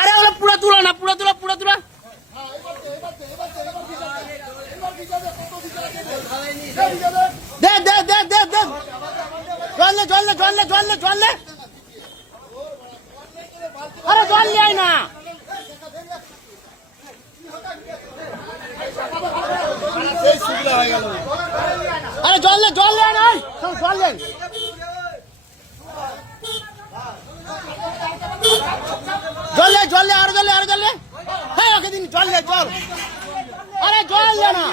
আরে ওগুলো পুরো তুলো না, পুরো তুলো, পুরো তুলো। দে দে দে দে দে, জল দে, জল দে, জল দে, জল দে, জল দে। আরে জল নিয়ে আয় না। আরে জল দে, জল দে, নাই জল দে। জল দে, জল দে, আরো জল দে, আরো জল দে। হ্যাঁ ওকে দিন জল দে, জল। আরে জল দে না।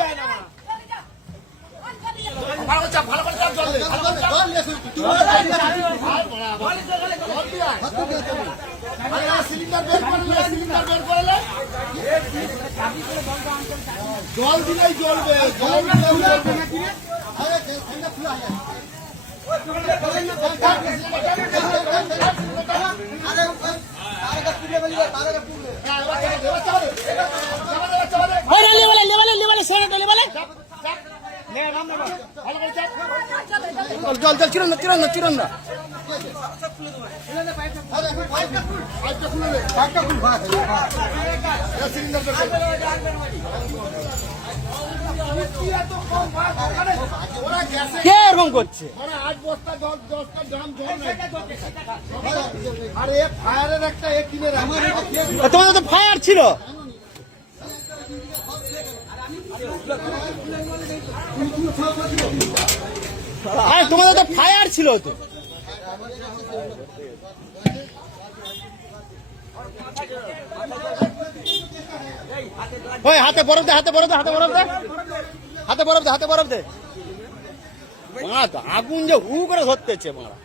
ভালো চাপ, ভালো করে চাপ, জল দে, ভালো করে জল দে। সিলিন্ডার বের করলে, সিলিন্ডার বের করলে জল দিলেই জ্বলবে, জল দিলেই জ্বলবে নাকি রে? আরে ঠান্ডা খোলা হয়। জল জল চিরন চিরন চিরন না। কে এরকম করছে? তোমাদের তো ফায়ার ছিল। আরে তোমাদের তো ফায়ার ছিল তো। ওই হাতে বরফ দে, হাতে বরফ দে, হাতে বরফ দে, হাতে বরফ দে, হাতে বরফ দে। আগুন যে হু করে ধরতেছে মারা।